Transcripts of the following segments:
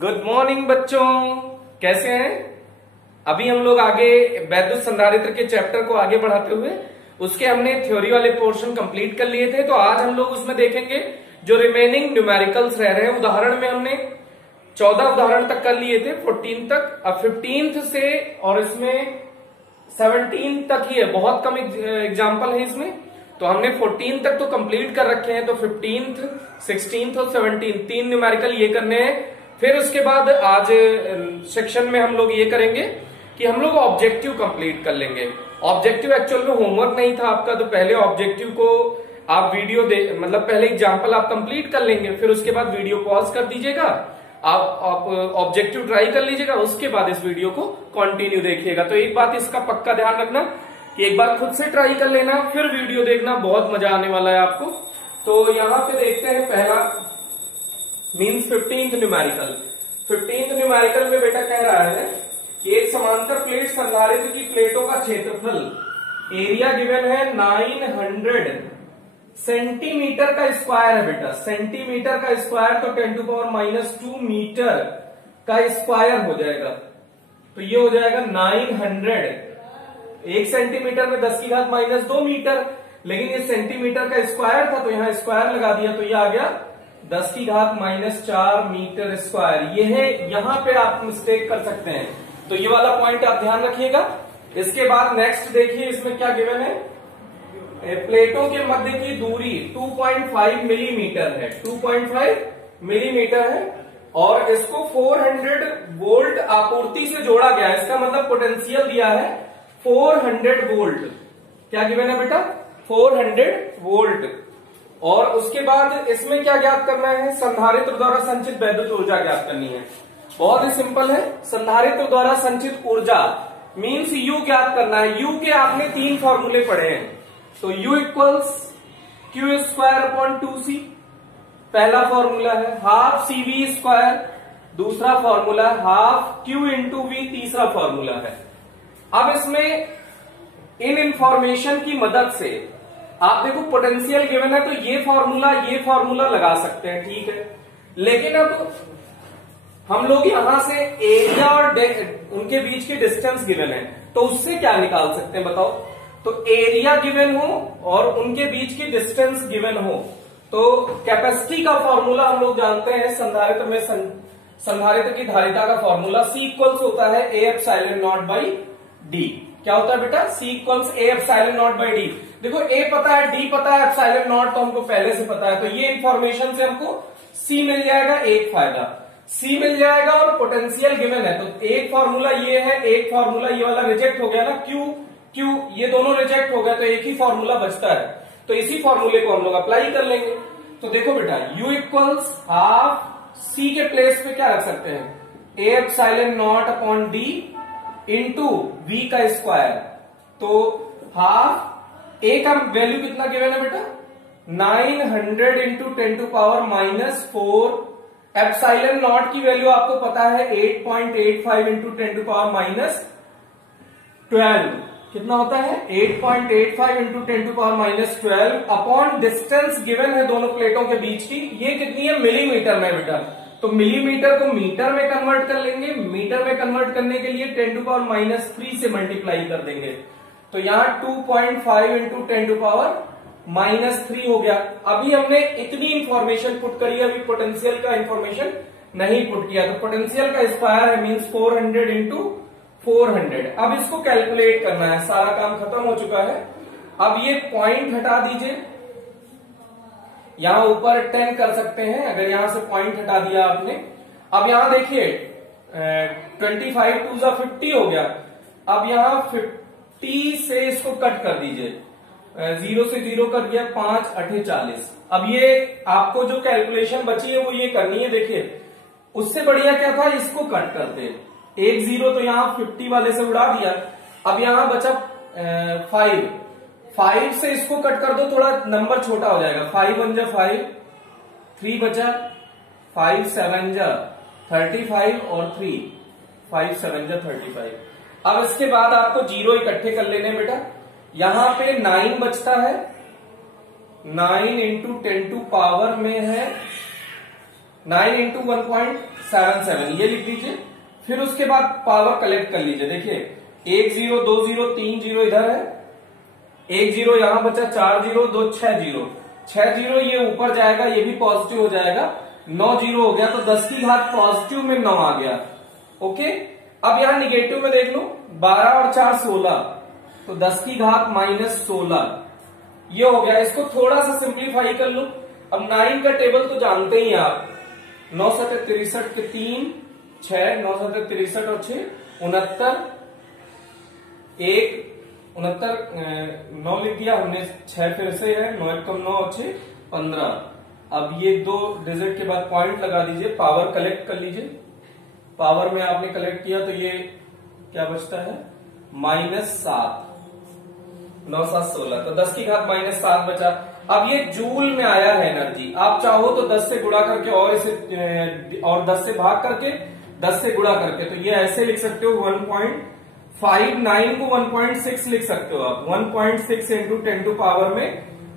Good morning बच्चों, कैसे हैं? अभी हम लोग आगे वैद्युत संधारित्र के चैप्टर को आगे बढ़ाते हुए उसके हमने थ्योरी वाले पोर्शन कंप्लीट कर लिए थे। तो आज हम लोग उसमें देखेंगे जो रिमेनिंग न्यूमेरिकल्स रह रहे हैं। उदाहरण में हमने 14 उदाहरण तक कर लिए थे, 14 तक। अब 15th से और इसमें 17 तक ही है, बहुत कम एग्जाम्पल है इसमें। तो हमने 14 तक तो कंप्लीट कर रखे हैं, तो 15th, 16th और 17 तीन न्यूमेरिकल ये करने हैं। फिर उसके बाद आज सेक्शन में हम लोग ये करेंगे कि हम लोग ऑब्जेक्टिव कंप्लीट कर लेंगे। ऑब्जेक्टिव एक्चुअल में होमवर्क नहीं था आपका, तो पहले ऑब्जेक्टिव को आप वीडियो मतलब पहले एग्जाम्पल आप कंप्लीट कर लेंगे, फिर उसके बाद वीडियो पॉज कर दीजिएगा, आप ऑब्जेक्टिव ट्राई कर लीजिएगा, उसके बाद इस वीडियो को कंटिन्यू देखिएगा। तो एक बात इसका पक्का ध्यान रखना कि एक बार खुद से ट्राई कर लेना, फिर वीडियो देखना, बहुत मजा आने वाला है आपको। तो यहां पे देखते हैं पहला means 15th numerical. 15th numerical में बेटा कह रहा है कि एक समांतर प्लेट संधारित्र की प्लेटों का क्षेत्रफल एरिया गिवन है 900 सेंटीमीटर का स्क्वायर है बेटा। सेंटीमीटर का स्क्वायर तो 10⁻² मीटर का स्क्वायर हो जाएगा। तो ये हो जाएगा 900। 1 सेंटीमीटर में 10⁻² मीटर, लेकिन ये सेंटीमीटर का स्क्वायर था तो यहां स्क्वायर लगा दिया, तो ये आ गया 10⁻⁴ मीटर स्क्वायर। ये है, यहां पे आप मिस्टेक कर सकते हैं, तो ये वाला पॉइंट आप ध्यान रखिएगा। इसके बाद नेक्स्ट देखिए, इसमें क्या गिवन है, प्लेटों के मध्य की दूरी 2.5 मिलीमीटर है। 2.5 मिलीमीटर है और इसको 400 वोल्ट आपूर्ति से जोड़ा गया है। इसका मतलब पोटेंशियल दिया है 400 वोल्ट। क्या गिवन है बेटा? 400 वोल्ट। और उसके बाद इसमें क्या ज्ञात करना है? संधारित्र द्वारा संचित वैद्युत ऊर्जा ज्ञात करनी है। बहुत ही सिंपल है। संधारित्र द्वारा संचित ऊर्जा मीन्स यू ज्ञात करना है। यू के आपने 3 फॉर्मूले पढ़े हैं, तो U इक्वल्स Q²/2C पहला फॉर्मूला है, हाफ CV², दूसरा फॉर्मूला है, हाफ Q × V तीसरा फॉर्मूला है। अब इसमें इन इंफॉर्मेशन की मदद से आप देखो पोटेंशियल गिवन है, तो ये फॉर्मूला लगा सकते हैं, ठीक है। लेकिन अब हम लोग यहां से एरिया और उनके बीच के डिस्टेंस गिवन है, तो उससे क्या निकाल सकते हैं बताओ? तो एरिया गिवन हो और उनके बीच की डिस्टेंस गिवन हो, तो कैपेसिटी का फॉर्मूला हम लोग जानते हैं। संधारित्र में संधारित्र की धारिता का फॉर्मूला C इक्वल्स होता है A∈0/D। क्या होता है बेटा? C equals A∈0/D। देखो A पता है, D पता है, ε0 तो हमको पहले से पता है, तो ये इंफॉर्मेशन से हमको C मिल जाएगा। एक फायदा C मिल जाएगा और पोटेंशियल गिवन है, तो एक फॉर्मूला ये है, एक फॉर्मूला ये वाला रिजेक्ट हो गया ना, Q ये दोनों रिजेक्ट हो गए, तो एक ही फॉर्मूला बचता है, तो इसी फॉर्मूले को हम लोग अप्लाई कर लेंगे। तो देखो बेटा, U इक्वल्स हाफ C के प्लेस पे क्या रख सकते हैं? A∈0/D इंटू V का स्क्वायर। तो हाफ A का वैल्यू कितना गिवन है बेटा? 900 × 10⁻⁴। ε0 की वैल्यू आपको पता है 8.85 × 10⁻12। कितना होता है? 8.85 × 10⁻12 अपॉन डिस्टेंस गिवन है दोनों प्लेटों के बीच की। ये कितनी है? मिलीमीटर में बेटा। तो मिलीमीटर को मीटर में कन्वर्ट कर लेंगे। मीटर में कन्वर्ट करने के लिए 10⁻³ से मल्टीप्लाई कर देंगे, तो यहां 2.5 × 10⁻³ हो गया। अभी हमने इतनी इंफॉर्मेशन पुट करी है, अभी पोटेंशियल का इंफॉर्मेशन नहीं पुट किया, तो पोटेंशियल का स्क्वायर है मीन्स 400 × 400। अब इसको कैलकुलेट करना है, सारा काम खत्म हो चुका है। अब ये पॉइंट हटा दीजिए, यहां ऊपर 10 कर सकते हैं अगर यहां से पॉइंट हटा दिया आपने। अब यहां देखिए 25 2 50 हो गया। अब यहां 50 से इसको कट कर दीजिए, 0 से 0 कर दिया, 5 8 40। अब ये आपको जो कैलकुलेशन बची है वो ये करनी है। देखिए उससे बढ़िया क्या था, इसको कट करते, 1 0 तो यहां 50 वाले से उड़ा दिया। अब यहां बचा 5 से इसको कट कर दो, थोड़ा नंबर छोटा हो जाएगा। 5 1 जा 5, 3 बचा, 5 7 जा 35 और 3, 5 7 जा 35। अब इसके बाद आपको 0 इकट्ठे कर लेने बेटा। यहां पे 9 बचता है, 9 × 10⁻में है 9 इंटू 1.77 ये लिख लीजिए। फिर उसके बाद पावर कलेक्ट कर लीजिए। देखिए 1 0 2 0 3 0 इधर है, 1 0 यहां बचा, 4 0 2 6 0, 6 0 ये ऊपर जाएगा, ये भी पॉजिटिव हो जाएगा, 9 0 हो गया। तो 10 की घात पॉजिटिव में 9 आ गया। ओके, अब यहां निगेटिव में देख लो, 12 और 4 16, तो 10 की घात -16 ये हो गया। इसको थोड़ा सा सिंप्लीफाई कर लो। अब 9 का टेबल तो जानते ही आप, 9 7 63 के 3 6, 9 7 63 और 6 69, 1 69 9 लिख दिया हमने, 6 फिर से है, 9 1 9 और 6 15। अब ये 2 डिजिट के बाद पॉइंट लगा दीजिए, पावर कलेक्ट कर लीजिए। पावर में आपने कलेक्ट किया तो ये क्या बचता है, -7, 9 7 16, तो 10 की घात -7 बचा। अब ये जूल में आया है एनर्जी, आप चाहो तो 10 से गुणा करके और इसे और 10 से भाग करके 10 से गुणा करके, तो ये ऐसे लिख सकते हो 1.59 को 1.6 लिख सकते हो आप। 1.6 इंटू 10 टू पावर में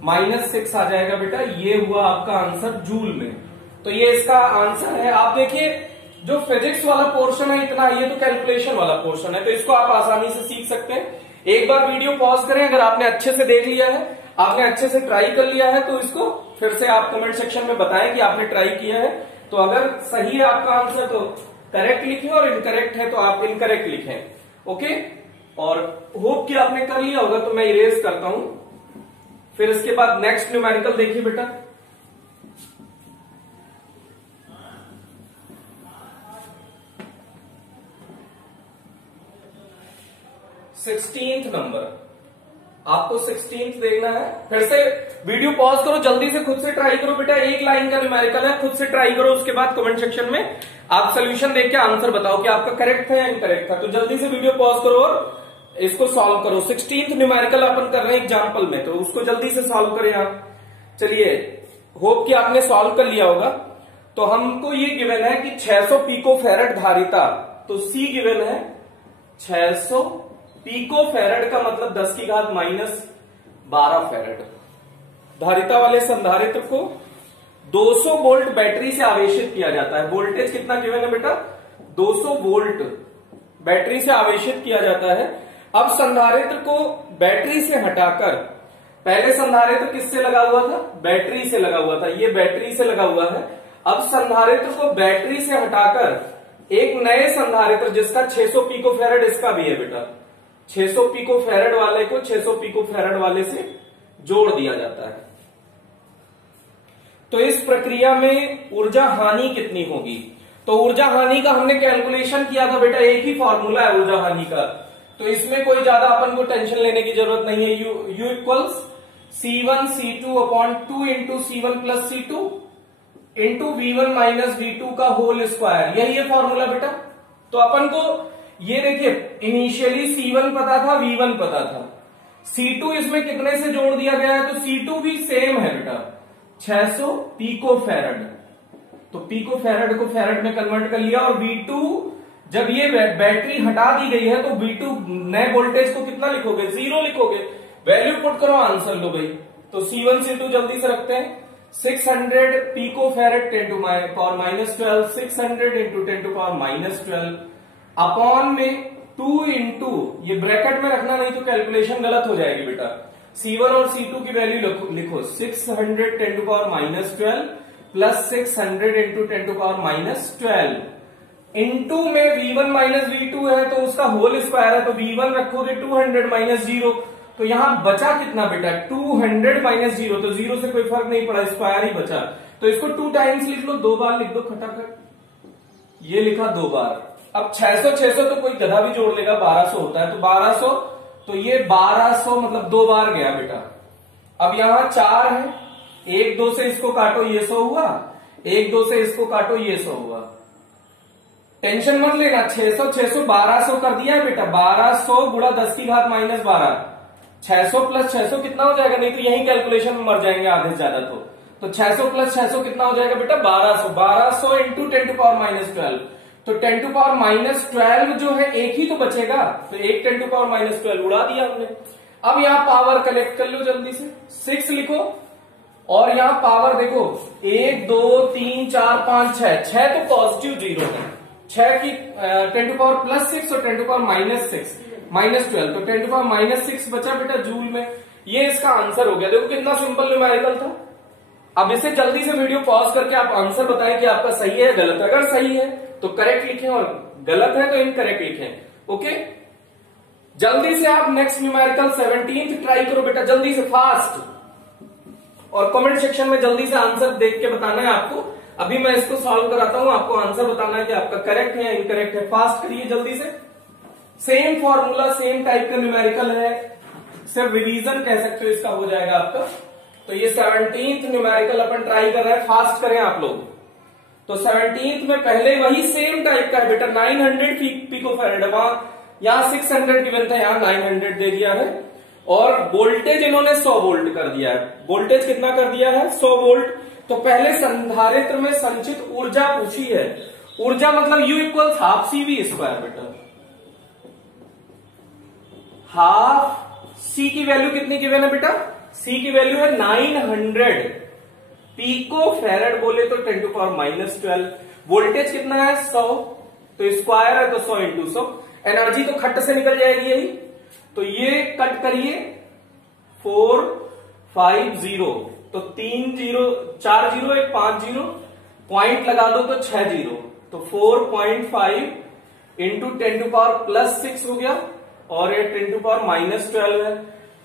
-6 आ जाएगा बेटा। ये हुआ आपका आंसर जूल में। तो ये इसका आंसर है। आप देखिए जो फिजिक्स वाला पोर्शन है इतना, ये तो कैलकुलेशन वाला पोर्शन है, तो इसको आप आसानी से सीख सकते हैं। एक बार वीडियो पॉज करें, अगर आपने अच्छे से देख लिया है, आपने अच्छे से ट्राई कर लिया है, तो इसको फिर से आप कमेंट सेक्शन में बताएं कि आपने ट्राई किया है। तो अगर सही है आपका आंसर तो करेक्ट लिखें, और इनकरेक्ट है तो आप इनकरेक्ट लिखें। ओके, और होप कि आपने कर लिया होगा। तो मैं इरेज करता हूं। फिर इसके बाद नेक्स्ट न्यूमेरिकल देखिए बेटा, 16th नंबर। आपको 16th देखना है। फिर से वीडियो पॉज करो, जल्दी से खुद से ट्राई करो बेटा। एक लाइन का न्यूमेरिकल है, खुद से ट्राई करो। उसके बाद कमेंट सेक्शन में आप सोल्यूशन देख के आंसर बताओ कि आपका करेक्ट था या इनकरेक्ट था। तो जल्दी से वीडियो पॉज करो और इसको सॉल्व करो। 16th न्यूमेरिकल अपन कर रहे हैं एग्जाम्पल में, तो उसको जल्दी से सॉल्व करें आप। चलिए, होप कि आपने सॉल्व कर लिया होगा। तो हमको ये गिवन है कि 600 पिको फैरेड धारिता, तो सी गिवन है 600 पिको फैरेड का मतलब 10 की घात -12 फैरेड। धारिता वाले संधारित्र को 200 वोल्ट बैटरी से आवेशित किया जाता है। वोल्टेज कितना गिवन है बेटा, 200 वोल्ट बैटरी से आवेशित किया जाता है। अब संधारित्र को बैटरी से हटाकर, पहले संधारित्र किससे लगा हुआ था, बैटरी से लगा हुआ था, ये बैटरी से लगा हुआ है। अब संधारित्र को बैटरी से हटाकर एक नए संधारित्र जिसका 600 पिको फैरेड इसका भी है बेटा, 600 पिको फैरेड वाले को 600 पिको फैरेड वाले से जोड़ दिया जाता है। तो इस प्रक्रिया में ऊर्जा हानि कितनी होगी, तो ऊर्जा हानि का हमने कैलकुलेशन किया था बेटा, एक ही फॉर्मूला है ऊर्जा हानि का। तो इसमें कोई ज्यादा अपन को टेंशन लेने की जरूरत नहीं है। U equals C1 C2 upon 2 into C1 plus C2 into V1 minus V2 का होल स्क्वायर, यही है फॉर्मूला बेटा। तो अपन को ये देखिए, इनिशियली C1 पता था, V1 पता था, C2 इसमें कितने से जोड़ दिया गया है, तो C2 भी सेम है बेटा, 600 पिको फैरेड। तो पिको फैरेड को फैरेड में कन्वर्ट कर लिया। और V2 जब ये बैटरी हटा दी गई है तो V2 नए वोल्टेज को कितना लिखोगे, 0 लिखोगे। वैल्यू पुट करो, आंसर लो भाई। तो C1 C2 जल्दी से रखते हैं। 600 pico farad 10 to power -12, 600 into 10 to power -12 upon में 2 इंटू, ये ब्रैकेट में रखना नहीं तो कैलकुलेशन गलत हो जाएगी बेटा। C1 और C2 की वैल्यू लिखो 600 10 to power -12 plus 600 into 10 to power -12 into में V1 माइनस V2 है तो उसका होल स्क्वायर है, तो V1 रखोगे 200 माइनस 0, तो यहां बचा कितना बेटा, 200 माइनस 0, तो 0 से कोई फर्क नहीं पड़ा, स्क्वायर ही बचा। तो इसको 2 टाइम्स लिख लो, 2 बार लिख दो खटाखट, ये लिखा 2 बार। अब 600 600 तो कोई गधा भी जोड़ लेगा, 1200 होता है, तो 1200, तो ये 1200 मतलब 2 बार गया बेटा। अब यहां 4 है, 1 2 से इसको काटो ये 100 हुआ, 1 2 से इसको काटो ये 100 हुआ। टेंशन मत लेना, 600 600 1200 कर दिया है बेटा, 1200 गुणा 10 की घात -12, 600 प्लस 600 कितना हो जाएगा, नहीं तो यही कैलकुलेशन में मर जाएंगे आधे से ज्यादा। तो 600 प्लस 600 कितना हो जाएगा बेटा, 1200, 1200 इंटू 10 टू पावर -12, तो 10 टू पावर -12 जो है एक ही तो बचेगा, तो एक 10 टू पावर -12 उड़ा दिया हमने। अब यहां पावर कलेक्ट कर लो जल्दी से, 6 लिखो और यहाँ पावर देखो 1 2 3 4 5 6, 6 तो पॉजिटिव जीरो है, 6 की 10 टू पावर प्लस 6 और 10 टू पावर माइनस 6 माइनस 12, तो 10 टू पावर माइनस 6 बचा बेटा जूल में। ये इसका आंसर हो गया। देखो कितना सिंपल न्यूमेरिकल था। अब इसे जल्दी से वीडियो पॉज करके आप आंसर बताएं कि आपका सही है गलत है। अगर सही है तो करेक्ट लिखें और गलत है तो इनकरेक्ट लिखें। ओके, जल्दी से आप नेक्स्ट न्यूमेरिकल 17th ट्राई करो बेटा, जल्दी से फास्ट, और कमेंट सेक्शन में जल्दी से आंसर देख के बताना है आपको। अभी मैं इसको सॉल्व कराता हूं, आपको आंसर बताना है कि आपका करेक्ट है या इनकरेक्ट है। फास्ट करिए जल्दी से। सेम फॉर्मूला, सेम टाइप का न्यूमेरिकल है, सिर्फ रिवीजन कह सकते हो इसका हो जाएगा आपका। तो ये 17th न्यूमेरिकल अपन ट्राई कर रहे हैं, फास्ट करें आप लोग। तो 17th में पहले वही सेम टाइप का है बेटा, 900 पिकोफैरेड, वहां यहाँ 600 गिवन था, यहाँ 900 दे दिया है, और वोल्टेज इन्होंने 100 वोल्ट कर दिया है। वोल्टेज कितना कर दिया है? 100 वोल्ट। तो पहले संधारित्र में संचित ऊर्जा पूछी है। ऊर्जा मतलब U equal half CV square बेटा। हाफ C की वैल्यू कितनी गिवन है बेटा? C की वैल्यू है 900 पिको फेरेड, बोले तो 10 टू पावर माइनस 12। वोल्टेज कितना है? 100, तो स्क्वायर है तो 100 इंटू 100। एनर्जी तो खट्ट से निकल जाएगी यही, तो ये कट करिए 450, तो 3 जीरो, 4 जीरो, एक 5 जीरो, पॉइंट लगा दो तो 6 जीरो, तो 4.5 इंटू 10 टू पावर प्लस 6 हो गया, और ये 10 टू पावर माइनस 12 है।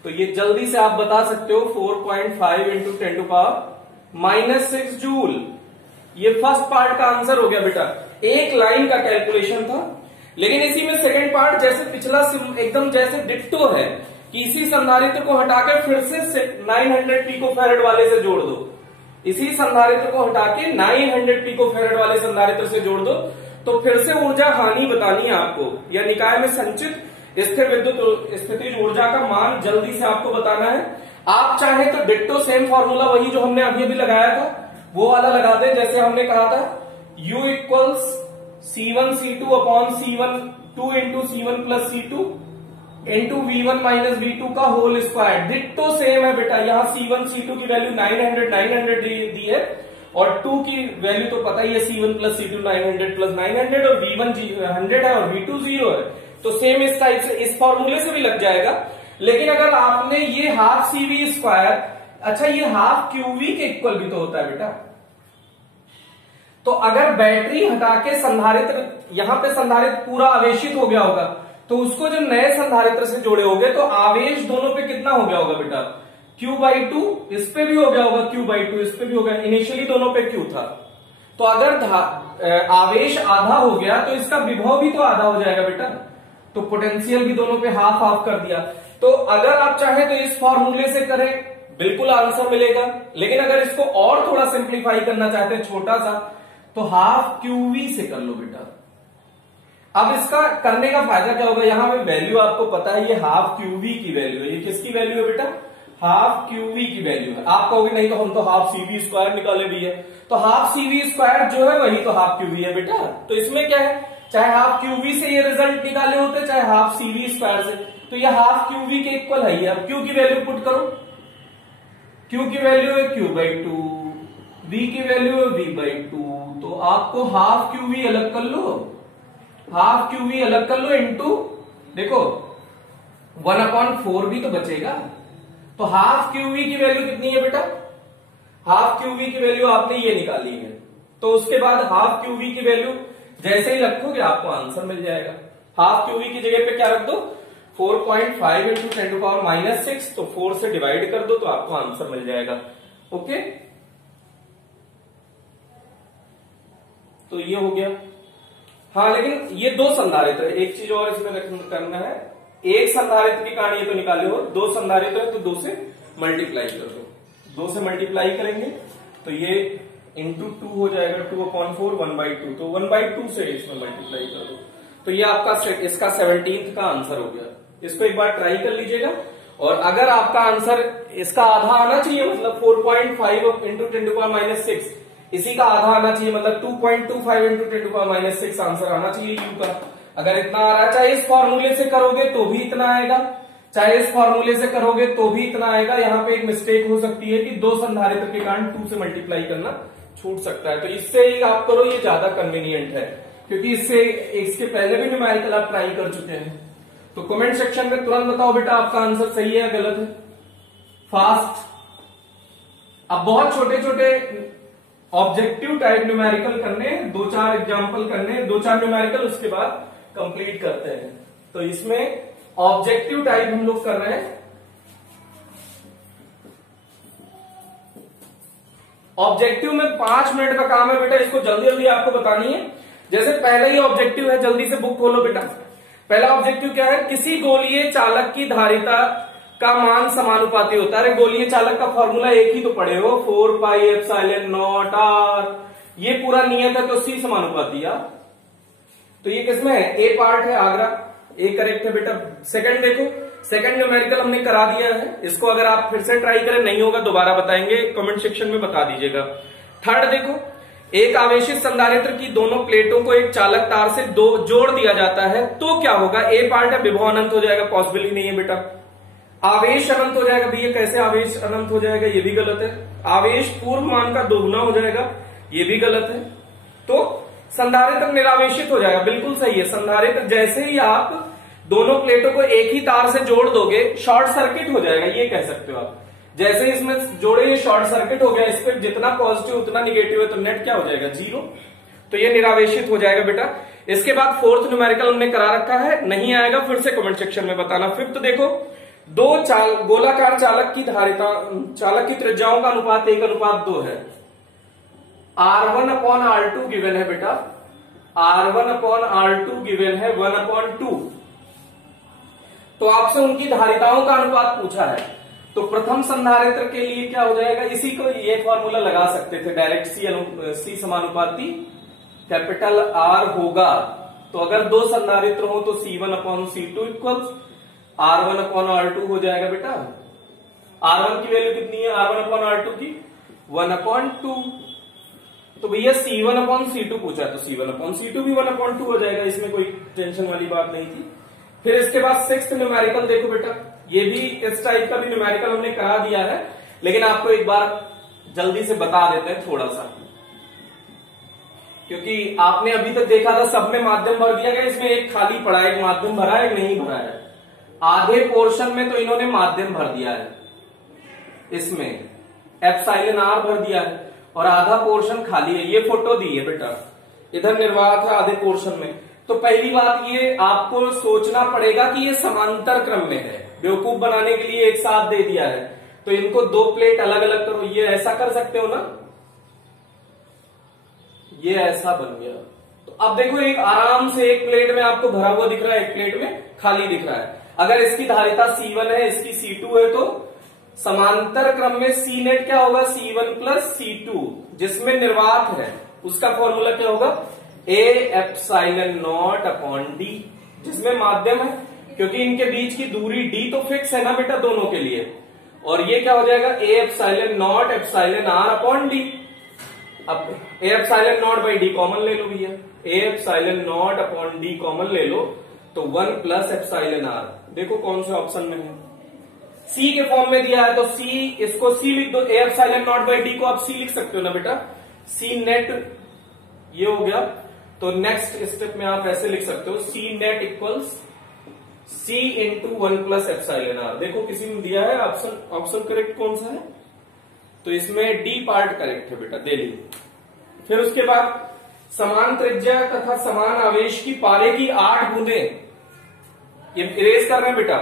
तो ये जल्दी से आप बता सकते हो 4.5 into 10 to power minus 6 joule. ये फर्स्ट पार्ट का आंसर हो गया बेटा, एक लाइन का कैलकुलेशन था। लेकिन इसी में सेकंड पार्ट जैसे पिछला एकदम जैसे डिट्टो है कि इसी संधारित्र को हटाकर फिर से 900 पिकोफैरेड वाले से जोड़ दो, इसी संधारित्र को हटा के 900 पिकोफैरेड वाले संधारित्र से जोड़ दो, तो फिर से ऊर्जा हानि बतानी है आपको, या निकाय में संचित स्थिर विद्युत स्थितिज ऊर्जा का मान जल्दी से आपको बताना है। आप चाहे तो डिट्टो सेम फॉर्मूला वही जो हमने अभी अभी लगाया था वो वाला लगा दें, जैसे हमने कहा था U equals C1 C2 upon C1 2 into C1 plus C2 into V1 minus V2 का होल स्क्वायर। डिट्टो सेम है बेटा, यहाँ C1 C2 की वैल्यू 900 दी है, और 2 की वैल्यू तो पता ही है, C1 प्लस C2 900 प्लस 900, और V1 100 है और V2 0 है। तो सेम इस टाइप से इस फॉर्मूले से भी लग जाएगा। लेकिन अगर आपने ये हाफ CV स्क्वायर, अच्छा ये हाफ QV के इक्वल भी तो होता है बेटा। तो अगर बैटरी हटा के संधारित्र, यहां पे संधारित्र पूरा आवेशित हो गया होगा, तो उसको जब नए संधारित्र से जोड़े होंगे तो आवेश दोनों पे कितना हो गया होगा बेटा? Q/2, इस पे भी हो गया होगा Q/2, इस पे भी हो गया, इनिशियली दोनों पे Q था। तो अगर आवेश आधा हो गया तो इसका विभव भी तो आधा हो जाएगा बेटा, तो पोटेंशियल भी दोनों पे हाफ हाफ कर दिया। तो अगर आप चाहें तो इस फॉर्मूले से करें, बिल्कुल आंसर मिलेगा। लेकिन अगर इसको और थोड़ा सिंप्लीफाई करना चाहते हैं छोटा सा, तो हाफ QV से कर लो बेटा। अब इसका करने का फायदा क्या होगा? यहां पे वैल्यू आपको पता है, ये हाफ QV की वैल्यू है। ये किसकी वैल्यू है बेटा? हाफ QV की वैल्यू है। आप कहोगे नहीं तो हम तो हाफ CV स्क्वायर निकाले भी है, तो हाफ CV स्क्वायर जो है वही तो हाफ QV है बेटा। तो इसमें क्या है, चाहे हाफ QV से ये रिजल्ट निकाले होते, चाहे हाफ CV स्क्वायर से, तो ये हाफ QV के इक्वल है। अब Q की वैल्यू पुट करो, Q की वैल्यू है Q/2, V की वैल्यू है V/2, तो आपको हाफ QV अलग कर लो, हाफ QV अलग कर लो, इंटू देखो 1/4 भी तो बचेगा। तो हाफ QV की वैल्यू कितनी है बेटा? हाफ QV की वैल्यू आपने ये निकाली है, तो उसके बाद हाफ QV की वैल्यू जैसे ही रखोगे आपको आंसर मिल जाएगा। हाफ QV की जगह पे क्या रख दो? 4.5 इंटू 10 टू पावर माइनस 6, तो 4 से डिवाइड कर दो तो आपको आंसर मिल जाएगा। ओके, तो ये हो गया। हाँ, लेकिन ये दो संधारित्र है, एक चीज और इसमें करना है, एक संधारित्र की कहानी तो निकाले हो, दो संधारित्र है तो 2 से मल्टीप्लाई कर दो। 2 से मल्टीप्लाई करेंगे तो ये इंटू 2 हो जाएगा, 2/4 1/2, तो 1/2 से इसमें मल्टीप्लाई कर दो। तो ये आपका इसका 17th का आंसर हो गया। इसको एक बार ट्राई कर लीजिएगा, और अगर आपका आंसर इसका आधा आना चाहिए, मतलब 4.5 इंटू 10 टू पावर माइनस 6, इसी का आधा आना चाहिए, मतलब 2.25 into 10 to power minus 6 answer आना चाहिए U का। अगर इतना आ रहा है, चाहे इस फॉर्मूले से करोगे तो भी इतना आएगा, चाहे इस फॉर्मूले से करोगे तो भी इतना आएगा। यहाँ पे एक मिस्टेक हो सकती है कि 2 संधारित्र के कारण 2 से मल्टीप्लाई करना छूट सकता है, तो इससे ही आप करो, ये ज्यादा कन्वीनियंट है, क्योंकि इससे इसके पहले भी न्यूमेरिकल आप ट्राई कर चुके हैं। तो कमेंट सेक्शन में तुरंत बताओ बेटा आपका आंसर सही है या गलत है, फास्ट। अब बहुत छोटे छोटे ऑब्जेक्टिव टाइप न्यूमेरिकल करने, 2-4 एग्जाम्पल करने, 2-4 न्यूमेरिकल, उसके बाद कंप्लीट करते हैं। तो इसमें ऑब्जेक्टिव टाइप हम लोग कर रहे हैं। ऑब्जेक्टिव में 5 मिनट का काम है बेटा, इसको जल्दी जल्दी आपको बतानी है। जैसे पहला ही ऑब्जेक्टिव है, जल्दी से बुक खोलो बेटा। पहला ऑब्जेक्टिव क्या है, किसी गोलीय चालक की धारिता का मान समानुपाती होता है। अरे गोलीय चालक का फॉर्मूला एक ही तो पढ़े हो, 4πε0r, ये पूरा नियत है, तो C समानुपाती है। तो ये किसमें है, ए पार्ट है, आगरा, ए करेक्ट है बेटा। सेकंड देखो, सेकंड न्यूमेरिकल हमने करा दिया है, इसको अगर आप फिर से ट्राई करें, नहीं होगा दोबारा बताएंगे, कमेंट सेक्शन में बता दीजिएगा। थर्ड देखो, एक आवेशित संधारित्र की दोनों प्लेटों को एक चालक तार से जोड़ दिया जाता है तो क्या होगा, ए पार्ट है, विभव अनंत हो जाएगा, पॉसिबल ही नहीं है बेटा। आवेश अनंत हो जाएगा, भैया कैसे आवेश अनंत हो जाएगा, ये भी गलत है। आवेश पूर्व मान का दोगुना हो जाएगा, ये भी गलत है। तो संधारित्र निरावेशित हो जाएगा, बिल्कुल सही है। संधारित्र जैसे ही आप दोनों प्लेटों को एक ही तार से जोड़ दोगे, शॉर्ट सर्किट हो जाएगा, ये कह सकते हो आप। जैसे इसमें जोड़े, ये शॉर्ट सर्किट हो गया, इस पर जितना पॉजिटिव उतना निगेटिव है, तो नेट क्या हो जाएगा, 0। तो ये निरावेशित हो जाएगा बेटा। इसके बाद फोर्थ न्यूमेरिकल हमने करा रखा है, नहीं आएगा फिर से कमेंट सेक्शन में बताना। फिफ्थ देखो, गोलाकार चालक की धारिता, चालक की त्रिज्याओं का अनुपात 1:2 है। R1/R2 गिवन है बेटा, R1/R2 गिवन है 1/2। तो आपसे उनकी धारिताओं का अनुपात पूछा है, तो प्रथम संधारित्र के लिए क्या हो जाएगा, इसी को ये फॉर्मूला लगा सकते थे डायरेक्ट, सी समानुपाती कैपिटल R होगा। तो अगर 2 संधारित्र हो तो C1/C2 इक्वल्स R1/R2 हो जाएगा बेटा। R1 की वैल्यू कितनी है, R1/R2 की 1/2। तो भैया C1/C2 पूछा है, तो C1/C2 भी 1/2 हो जाएगा, इसमें कोई टेंशन वाली बात नहीं थी। फिर इसके बाद सिक्स्थ न्यूमेरिकल देखो बेटा, ये भी इस टाइप का भी न्यूमेरिकल हमने करा दिया है, लेकिन आपको एक बार जल्दी से बता देते हैं थोड़ा सा, क्योंकि आपने अभी तक देखा था सब में माध्यम भर दिया गया, इसमें एक खाली पड़ा है, एक माध्यम भरा है, एक नहीं भरा है। आधे पोर्शन में तो इन्होंने माध्यम भर दिया है, इसमें एप्सिलॉन r भर दिया है, और आधा पोर्शन खाली है। ये फोटो दी है बेटा, इधर निर्वात है आधे पोर्शन में। तो पहली बात ये आपको सोचना पड़ेगा कि ये समांतर क्रम में है, बेवकूफ बनाने के लिए एक साथ दे दिया है, तो इनको 2 प्लेट अलग अलग करो, ये ऐसा कर सकते हो ना, ये ऐसा बन गया। तो अब देखो, एक आराम से एक प्लेट में आपको भरा हुआ दिख रहा है, एक प्लेट में खाली दिख रहा है। अगर इसकी धारिता C1 है, इसकी C2 है, तो समांतर क्रम में C नेट क्या होगा, C1+C2, जिसमें निर्वात है उसका फॉर्मूला क्या होगा, A/0/d, जिसमें माध्यम है, क्योंकि इनके बीच की दूरी d तो फिक्स है ना बेटा दोनों के लिए, और ये क्या हो जाएगा, A/0/r/d। अब A/0/d कॉमन ले लो भैया, A/0/d कॉमन ले लो, तो 1+ε/r, देखो कौन से ऑप्शन में है, C के फॉर्म में दिया है, तो C, इसको C लिख दो, A/0/d को आप C लिख सकते हो ना बेटा, C नेट ये हो गया। तो नेक्स्ट स्टेप में आप ऐसे लिख सकते हो, C net equals C into 1+ε/r। देखो किसी ने दिया है ऑप्शन करेक्ट कौन सा है, तो इसमें D पार्ट करेक्ट है बेटा, दे लीजिए। फिर उसके बाद समान त्रिज्या तथा समान आवेश की पारे की 8 बूंदें, ये इरेज कर रहे हैं बेटा,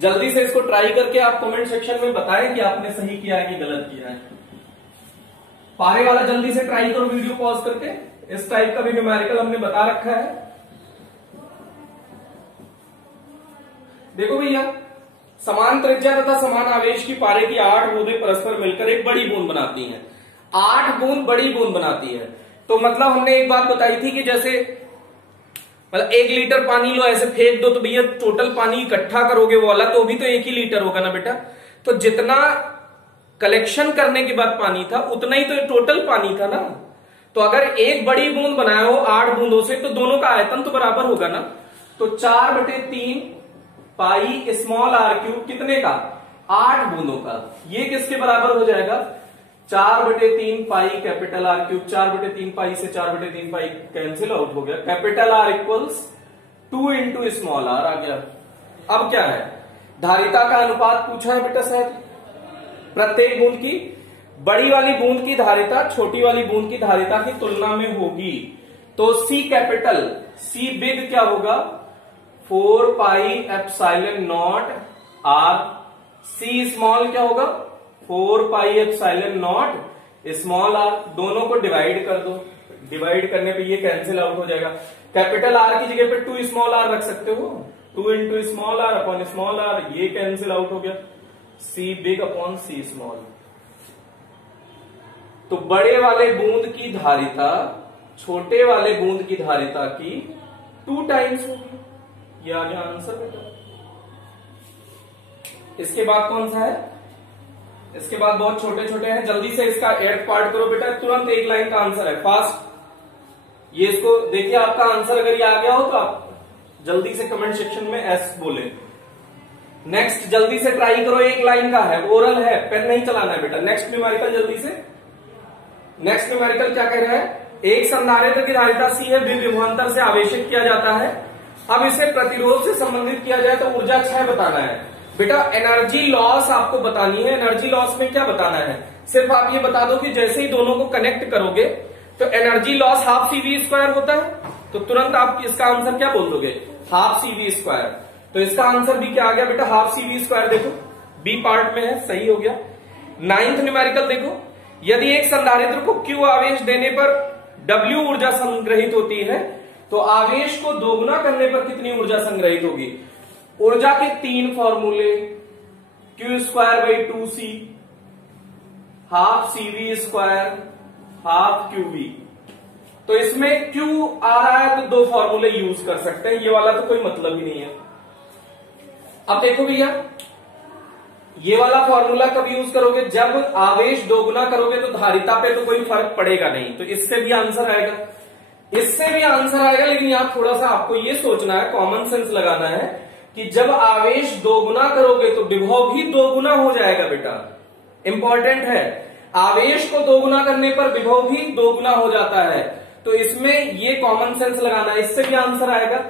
जल्दी से इसको ट्राई करके आप कमेंट सेक्शन में बताएं कि आपने सही किया है कि गलत किया है। पारे वाला जल्दी से ट्राई करो वीडियो पॉज करके, इस टाइप का भी न्यूमेरिकल हमने बता रखा है। देखो भैया, समान त्रिज्या तथा समान आवेश की पारे की 8 बूंदें परस्पर मिलकर एक बड़ी बूंद बनाती हैं। 8 बूंद बड़ी बूंद बनाती है, तो मतलब हमने एक बात बताई थी कि जैसे मतलब 1 लीटर पानी लो, ऐसे फेंक दो, तो भैया टोटल पानी इकट्ठा करोगे वो वाला, तो भी तो 1 ही लीटर होगा ना बेटा। तो जितना कलेक्शन करने के बाद पानी था, उतना ही तो टोटल पानी था ना। तो अगर एक बड़ी बूंद बनाया हो 8 बूंदों से, तो दोनों का आयतन तो बराबर होगा ना। तो 4/3 पाई स्मॉल आर क्यूब कितने का, 8 बूंदों का। ये किसके बराबर हो जाएगा, 4/3 pi capital R cube. 4/3 pi से 4/3 पाई कैंसिल आउट हो गया। Capital R equals 2 into small R आ गया। अब क्या है, धारिता का अनुपात पूछा है बेटा सर, प्रत्येक बूंद की, बड़ी वाली बूंद की धारिता छोटी वाली बूंद की धारिता की तुलना में होगी। तो सी कैपिटल, सी बिग क्या होगा, 4 pi epsilon naught R. C small क्या होगा, 4 pi epsilon naught small R. दोनों को डिवाइड कर दो, डिवाइड करने पे ये कैंसिल आउट हो जाएगा। कैपिटल आर की जगह पे 2 स्मॉल आर रख सकते हो, 2 into small R upon small R, ये कैंसिल आउट हो गया। C big upon C small. तो बड़े वाले बूंद की धारिता छोटे वाले बूंद की धारिता की 2 टाइम्स होगी। ये आ गया आंसर बेटा। इसके बाद कौन सा है, इसके बाद बहुत छोटे छोटे हैं, जल्दी से इसका एड पार्ट करो बेटा, तुरंत एक लाइन का आंसर है, फास्ट। ये इसको देखिए, आपका आंसर अगर ये आ गया हो तो आप जल्दी से कमेंट सेक्शन में एस बोले। नेक्स्ट जल्दी से ट्राई करो, एक लाइन का है, ओरल है, पेन नहीं चलाना है बेटा। नेक्स्ट न्यूमेरिकल जल्दी से। नेक्स्ट न्यूमेरिकल क्या कह रहा है, एक संधारित्र की धारिता सी है, विभवांतर से आवेशित किया जाता है। अब इसे प्रतिरोध से संबंधित किया जाए तो ऊर्जा क्षय बताना है बेटा। एनर्जी लॉस आपको बतानी है। एनर्जी लॉस में क्या बताना है, सिर्फ आप ये बता दो कि जैसे ही दोनों को कनेक्ट करोगे तो एनर्जी लॉस हाफ CV² होता है, तो तुरंत आप इसका आंसर क्या बोल दोगे, हाफ CV²। तो इसका आंसर भी क्या आ गया बेटा, हाफ CV²। देखो बी पार्ट में है, सही हो गया। 9th न्यूमेरिकल देखो, यदि एक संधारित्र को Q आवेश देने पर W ऊर्जा संग्रहित होती है तो आवेश को दोगुना करने पर कितनी ऊर्जा संग्रहित होगी। ऊर्जा के 3 फॉर्मूले, Q²/2C, half CV², half QV। तो इसमें Q आ रहा है तो 2 फॉर्मूले यूज कर सकते हैं, ये वाला तो कोई मतलब ही नहीं है। अब देखो भैया, ये वाला फॉर्मूला कब यूज करोगे, जब आवेश दोगुना करोगे तो धारिता पे तो कोई फर्क पड़ेगा नहीं, तो इससे भी आंसर आएगा, इससे भी आंसर आएगा। लेकिन यहां थोड़ा सा आपको ये सोचना है, कॉमन सेंस लगाना है कि जब आवेश दोगुना करोगे तो विभव भी दोगुना हो जाएगा बेटा। इंपॉर्टेंट है, आवेश को दोगुना करने पर विभव भी दोगुना हो जाता है, तो इसमें ये कॉमन सेंस लगाना है, इससे भी आंसर आएगा।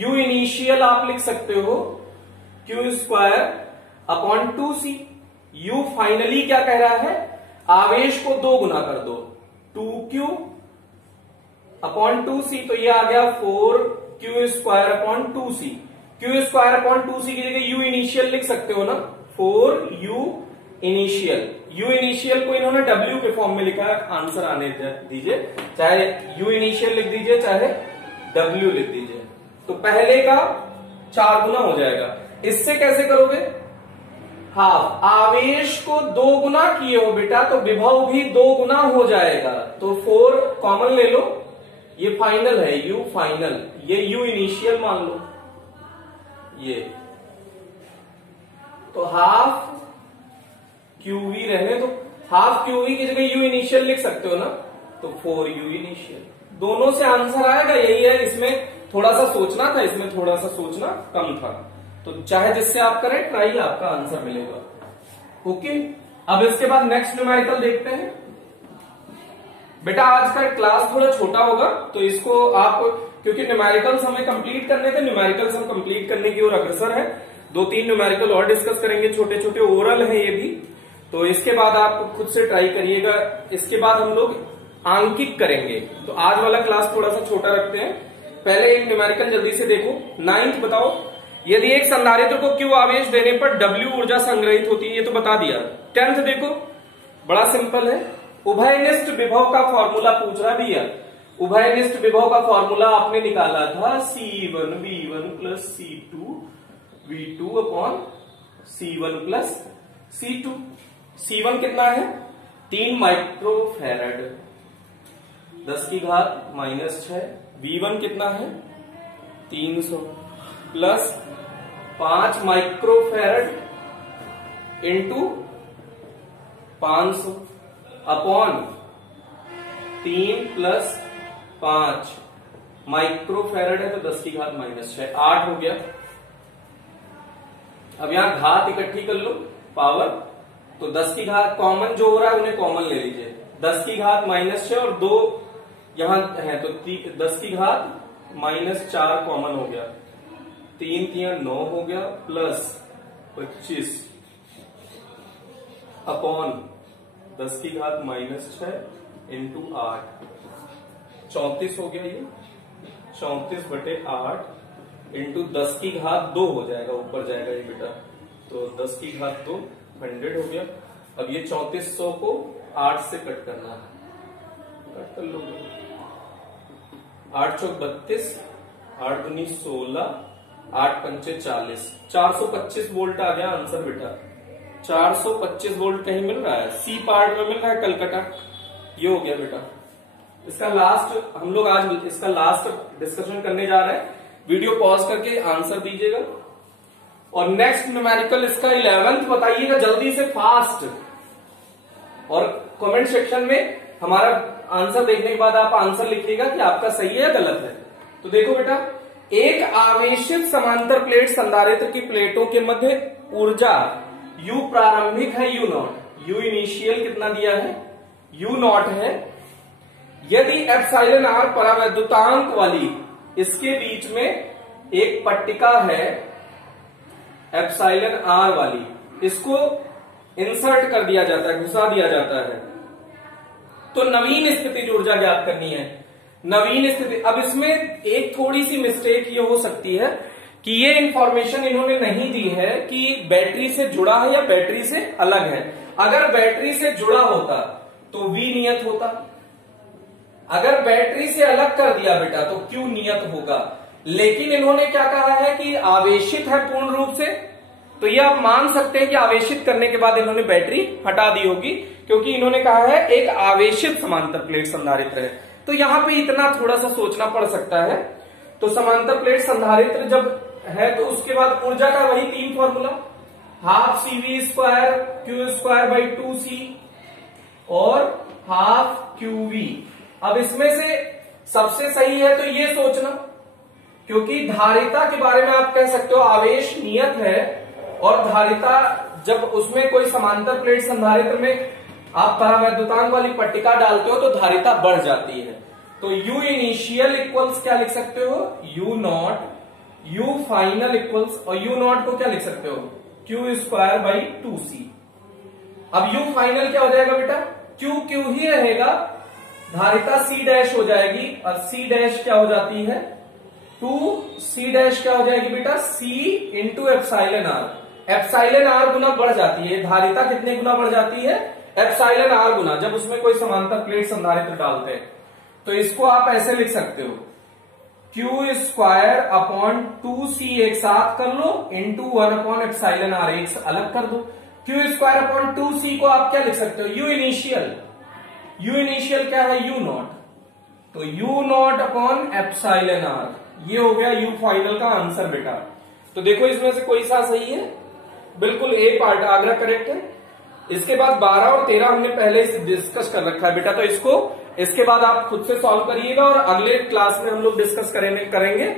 U इनिशियल आप लिख सकते हो Q²/2C। U फाइनली क्या कह रहा है, आवेश को 2 गुना कर दो, 2Q/2C। तो ये आ गया 4Q²/2C। Q²/2C की जगह U इनिशियल लिख सकते हो ना, 4U इनिशियल। U इनिशियल को इन्होंने W के फॉर्म में लिखा है, आंसर आने दीजिए, चाहे U इनिशियल लिख दीजिए चाहे W लिख दीजिए। तो पहले का 4 गुना हो जाएगा। इससे कैसे करोगे, हाफ, आवेश को 2 गुना किए हो बेटा तो विभव भी 2 गुना हो जाएगा। तो 4 कॉमन ले लो, ये फाइनल है U फाइनल, ये U इनिशियल मान लो ये, तो हाफ QV रहने तो हाफ QV की जगह U इनिशियल लिख सकते हो ना, तो 4U इनिशियल। दोनों से आंसर आएगा, यही है। इसमें थोड़ा सा सोचना था, इसमें थोड़ा सा सोचना कम था, तो चाहे जिससे आप करें ट्राई, आपका आंसर मिलेगा। ओके, अब इसके बाद नेक्स्ट न्यूमेरिकल देखते हैं बेटा। आज का क्लास थोड़ा छोटा होगा तो इसको आप, क्योंकि न्यूमेरिकल्स हमें कंप्लीट करने थे, न्यूमेरिकल्स हम कंप्लीट करने की ओर अग्रसर है। 2-3 न्यूमेरिकल और डिस्कस करेंगे, छोटे छोटे ओरल है ये भी, तो इसके बाद आप खुद से ट्राई करिएगा। इसके बाद हम लोग आंकिक करेंगे, तो आज वाला क्लास थोड़ा सा छोटा रखते हैं। पहले एक न्यूमेरिकल जल्दी से देखो। 9th बताओ, यदि एक संधारित्र को Q आवेश देने पर W ऊर्जा संग्रहित होती है, ये तो बता दिया। 10th देखो, बड़ा सिंपल है, उभयनिष्ठ विभव का फॉर्मूला पूछ रहा भैया। उभयनिष्ठ विभव का फॉर्मूला आपने निकाला था C1V1 plus C2V2/C1 plus C2। C1 कितना है, 3 माइक्रोफैरड 10⁻⁻⁶। V1 कितना है, 300 plus 5 microfarad into 500 upon 3 plus 5 microfarad है तो 10⁻⁻⁶, 8 हो गया। अब यहां घात इकट्ठी कर लो, पावर, तो 10 की घात कॉमन जो हो रहा है उन्हें कॉमन ले लीजिए। 10 की घात -6 और 2 यहां है तो 10 की घात -4 कॉमन हो गया, 3 3 9 हो गया, प्लस 25 अपॉन 10 की घात -6 इंटू 8, 34 हो गया। ये 34/8 इंटू 10 की घात 2 हो जाएगा, ऊपर जाएगा ये बेटा, तो 10 की घात 2 100 हो गया। अब ये 3400 को 8 से कट करना है, कट कर लोगे, 8 चौक 32, 8 दूनी 16, 8 पंचे 40, 425 वोल्ट आ गया आंसर बेटा। 425 वोल्ट कहीं मिल रहा है, सी पार्ट में मिल रहा है कलकत्ता, ये हो गया बेटा। इसका लास्ट हम लोग आज इसका लास्ट डिस्कशन करने जा रहे हैं, वीडियो पॉज करके आंसर दीजिएगा। और नेक्स्ट न्यूमेरिकल इसका 11th बताइएगा जल्दी से, फास्ट, और कमेंट सेक्शन में हमारा आंसर देखने के बाद आप आंसर लिखिएगा कि आपका सही है या गलत है। तो देखो बेटा, एक आवेशित समांतर प्लेट संधारित्र की प्लेटों के मध्य ऊर्जा U प्रारंभिक है U नॉट, U इनिशियल कितना दिया है U नॉट है। यदि एप्सिलॉन r परावैद्युतांक वाली इसके बीच में एक पट्टिका है एप्सिलॉन r वाली, इसको इंसर्ट कर दिया जाता है, घुसा दिया जाता है, तो नवीन स्थिति ऊर्जा ज्ञात करनी है। नवीन स्थिति, अब इसमें एक थोड़ी सी मिस्टेक ये हो सकती है कि ये इंफॉर्मेशन इन्होंने नहीं दी है कि बैटरी से जुड़ा है या बैटरी से अलग है। अगर बैटरी से जुड़ा होता तो V नियत होता, अगर बैटरी से अलग कर दिया बेटा तो Q नियत होगा। लेकिन इन्होंने क्या कहा है कि आवेशित है पूर्ण रूप से, तो ये आप मान सकते हैं कि आवेशित करने के बाद इन्होंने बैटरी हटा दी होगी, क्योंकि इन्होंने कहा है एक आवेशित समांतर प्लेट संधारित्र है। तो यहां पे इतना थोड़ा सा सोचना पड़ सकता है। तो समांतर प्लेट संधारित्र जब है तो उसके बाद ऊर्जा का वही 3 formula, half CV² Q² 2C और हाफ QV। अब इसमें से सबसे सही है तो ये सोचना, क्योंकि धारिता के बारे में आप कह सकते हो आवेश नियत है, और धारिता जब उसमें कोई समांतर प्लेट संधारित्र में आप परावैद्युतांक वाली पट्टिका डालते हो तो धारिता बढ़ जाती है। तो U इनिशियल इक्वल्स क्या लिख सकते हो U not, U final equals, और U नॉट को क्या लिख सकते हो Q² 2C। अब U फाइनल क्या हो जाएगा बेटा, Q ही रहेगा, धारिता C' हो जाएगी, और C' क्या हो जाती है 2C' क्या हो जाएगी बेटा C into epsilon r। Epsilon r गुना बढ़ जाती है, धारिता कितने गुना बढ़ जाती है एप्सिलॉन r गुना, जब उसमें कोई समांतर प्लेट संधारित्र डालते हैं। तो इसको आप ऐसे लिख सकते हो Q² 2C एक साथ कर लो, इंटू 1 एप्सिलॉन r एक अलग कर दो। Q² 2C को आप क्या लिख सकते हो U इनिशियल, U इनिशियल क्या है U नॉट, तो U not upon epsilon r, ये हो गया U फाइनल का आंसर बेटा। तो देखो इसमें से कोई सा सही है, बिल्कुल A पार्ट आगरा करेक्ट है। इसके बाद 12 और 13 हमने पहले डिस्कस कर रखा है बेटा, तो इसको इसके बाद आप खुद से सॉल्व करिएगा, और अगले क्लास में हम लोग डिस्कस करेंगे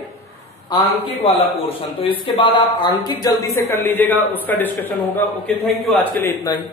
आंकिक वाला पोर्शन। तो इसके बाद आप आंकिक जल्दी से कर लीजिएगा, उसका डिस्कशन होगा। ओके, थैंक यू, आज के लिए इतना ही।